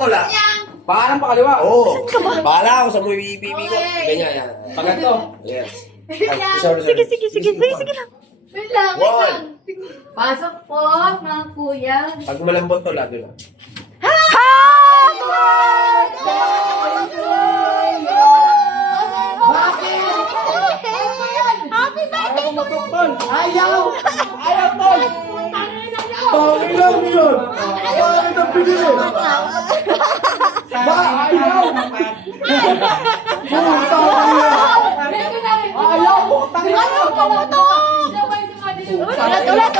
Wala. Pangalan pa kaliwa. Oo. Bahala ako sa mga ibibi ko. Ganyan, yan. Pag ganito. Yes. Sige, sige, sige. Sige lang. Wait lang, wait One. lang. Pasok po, mga kuya. Pag malambot to, lagi lang. Happy birthday! Ayaw kumatok, tol. Ayaw! Ayaw, tol! Bakit lang yun? Bakit ang pinili? Ba? Ayaw! Puta ka niya! Ayaw! Puta ka niya! Ulit.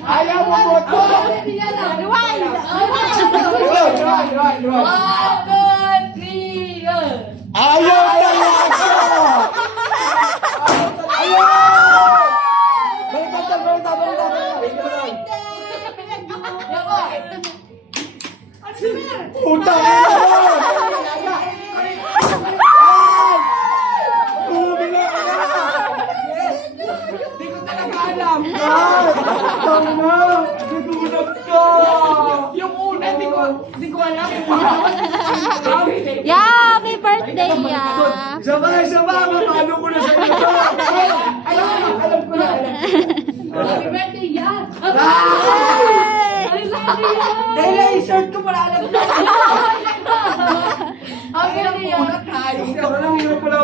Ayaw mo po to! Rewind. Rewind. 1, 2, 3, go! Ayaw talaga! Ayaw! Balikan. Puta ka niya! Hindi ko talaga alam. Tama! Nagulat ka! Yung una, hindi ko alam. Yeah, happy birthday, Isa pa, matalo ko na sa ito. Alam ko na. Happy birthday, yan! Dahil i-shirt ko pala alam ko. Happy birthday, yan! Ayos ka lang, hirap pala